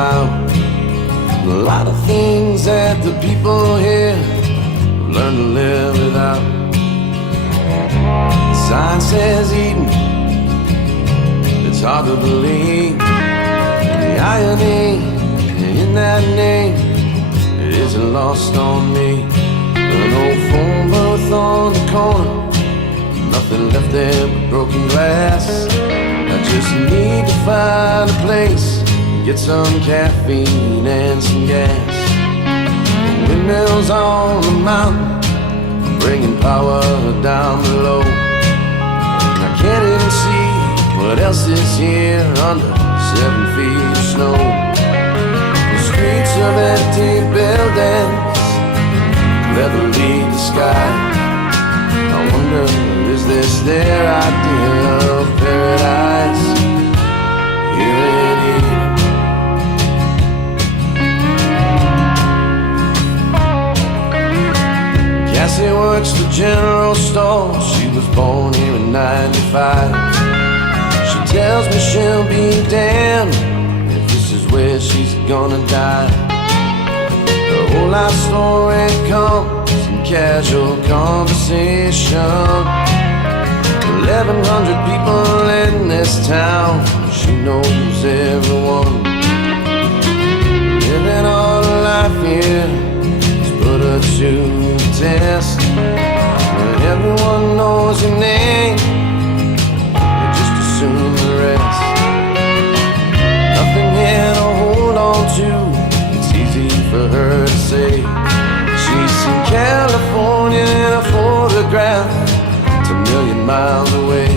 out. A lot of things that the people here have learned to live without. The sign says Eden, it's hard to believe. The irony in that name, it isn't lost on me. An old phone booth on the corner, nothing left there but broken glass. I just need to find a place, get some caffeine and some gas. The windmills on the mountain, bringing power down below. I can't even see what else is here under 7 feet of snow. The streets of empty buildings cleverly disguised. I wonder, is this their idea of paradise here in Eden? Cassie works the general store. She was born here in '95. She tells me she'll be damned if this is where she's gonna die. Her whole life story comes in casual conversation. 1,100 people in this town, she knows everyone. Living all her life here has put her to the test. When everyone knows your name, you just assume the rest. Nothing here to hold on to, it's easy for her to say. She's in California in a photograph, it's 1,000,000 miles away.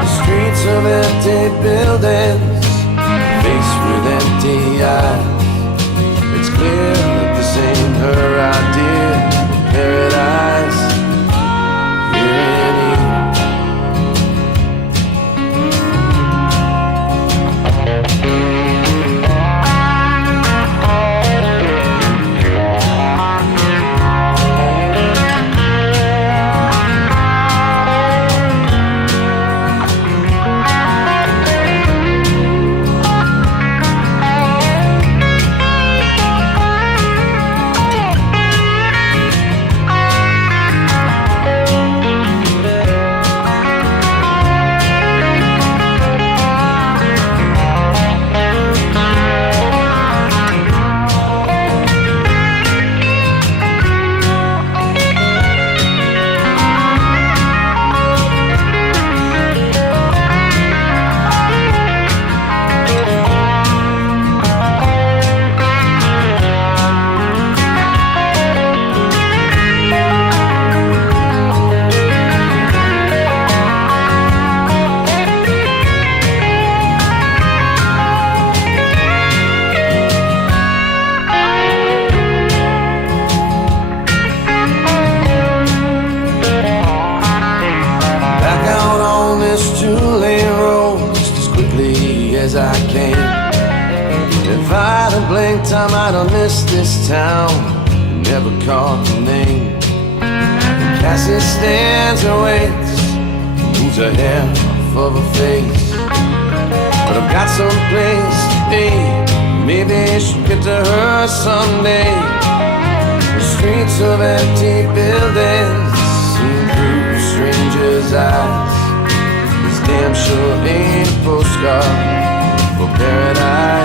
The streets of empty buildings, faced with empty eyes. It's clear that this ain't her idea of paradise here in Eden. As I came, if I'd have blinked, I might have missed this town, never caught the name. Cassie stands and waits, moves her hair off of her face. But I've got some place to be, maybe I should get to her someday. The streets of empty buildings, seen through strangers' eyes. This damn sure ain't a postcard for paradise.